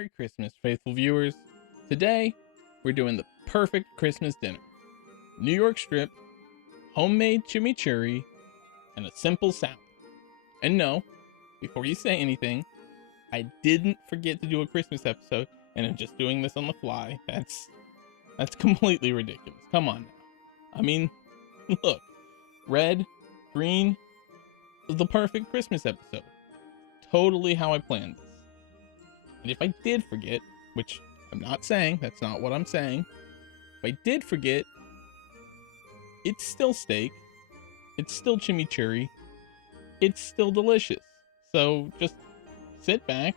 Merry Christmas, faithful viewers. Today, we're doing the perfect Christmas dinner. New York strip, homemade chimichurri, and a simple salad. And no, before you say anything, I didn't forget to do a Christmas episode, and I'm just doing this on the fly. That's completely ridiculous. Come on now. I mean, look, red, green is the perfect Christmas episode. Totally how I planned this. And if I did forget, which I'm not saying, that's not what I'm saying. If I did forget, it's still steak. It's still chimichurri. It's still delicious. So just sit back,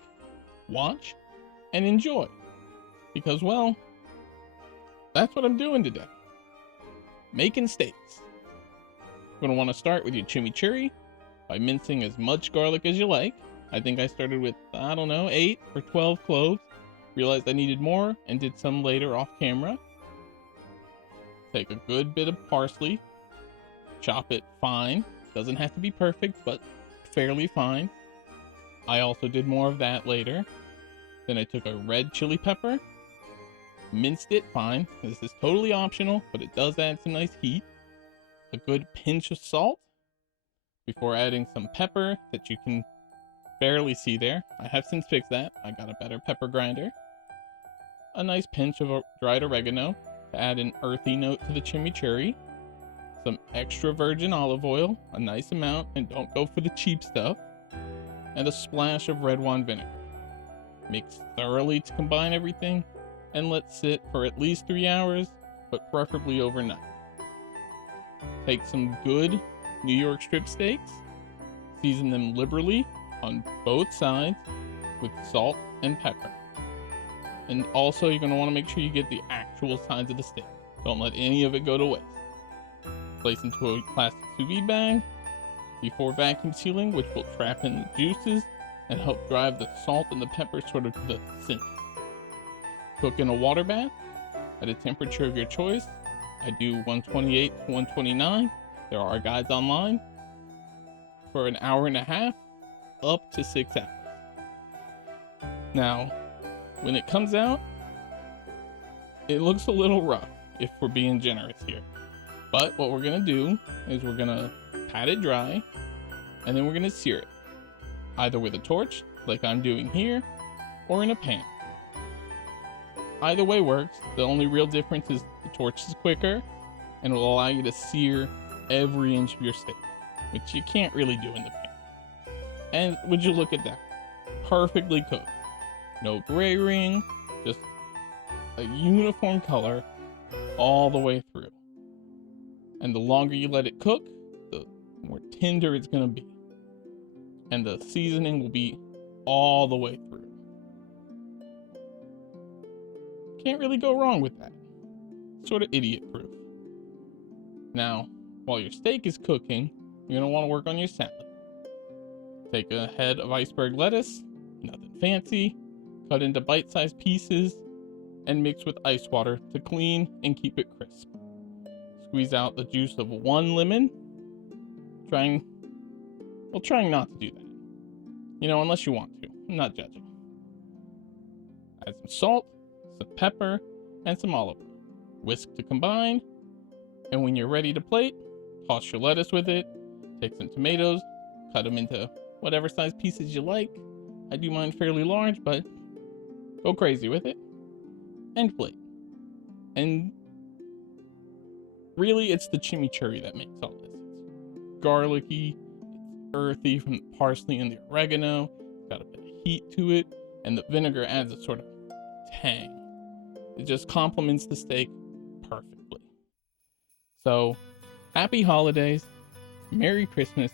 watch, and enjoy. Because, well, that's what I'm doing today. Making steaks. You're going to want to start with your chimichurri by mincing as much garlic as you like. I think I started with, 8 or 12 cloves. Realized I needed more and did some later off camera. Take a good bit of parsley. Chop it fine. Doesn't have to be perfect, but fairly fine. I also did more of that later. Then I took a red chili pepper. Minced it fine. This is totally optional, but it does add some nice heat. A good pinch of salt. Before adding some pepper that you can barely see there. I have since fixed that. I got a better pepper grinder. A nice pinch of dried oregano to add an earthy note to the chimichurri. Some extra virgin olive oil, a nice amount, and don't go for the cheap stuff. And a splash of red wine vinegar. Mix thoroughly to combine everything and let sit for at least 3 hours, but preferably overnight. Take some good New York strip steaks, season them liberally on both sides with salt and pepper. And also you're going to want to make sure you get the actual sides of the steak. Don't let any of it go to waste. Place into a plastic sous vide bag before vacuum sealing, which will trap in the juices and help drive the salt and the pepper sort of to the center. Cook in a water bath at a temperature of your choice. I do 128 to 129. There are guides online. For an hour and a half, up to 6 hours. Now, when it comes out, it looks a little rough, if we're being generous here. But what we're gonna do is we're gonna pat it dry, and then we're gonna sear it. Either with a torch, like I'm doing here, or in a pan. Either way works. The only real difference is the torch is quicker, and will allow you to sear every inch of your steak, which you can't really do in the pan. And would you look at that? Perfectly cooked. No gray ring, just a uniform color all the way through. And the longer you let it cook, the more tender it's going to be. And the seasoning will be all the way through. Can't really go wrong with that. Sort of idiot proof. Now, while your steak is cooking, you're going to want to work on your salad. Take a head of iceberg lettuce, nothing fancy, cut into bite-sized pieces, and mix with ice water to clean and keep it crisp. Squeeze out the juice of 1 lemon, trying not to do that. Unless you want to. I'm not judging. Add some salt, some pepper, and some olive oil. Whisk to combine, and when you're ready to plate, toss your lettuce with it, take some tomatoes, cut them into whatever size pieces you like. I do mine fairly large, but go crazy with it. And plate. And really, it's the chimichurri that makes all this. It's garlicky, it's earthy from the parsley and the oregano. It's got a bit of heat to it, and the vinegar adds a sort of tang. It just complements the steak perfectly. So, happy holidays, Merry Christmas,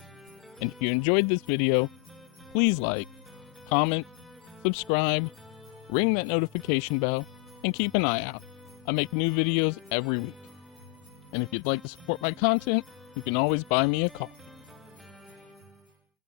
and if you enjoyed this video, please like, comment, subscribe, ring that notification bell, and keep an eye out. I make new videos every week. And if you'd like to support my content, you can always buy me a coffee.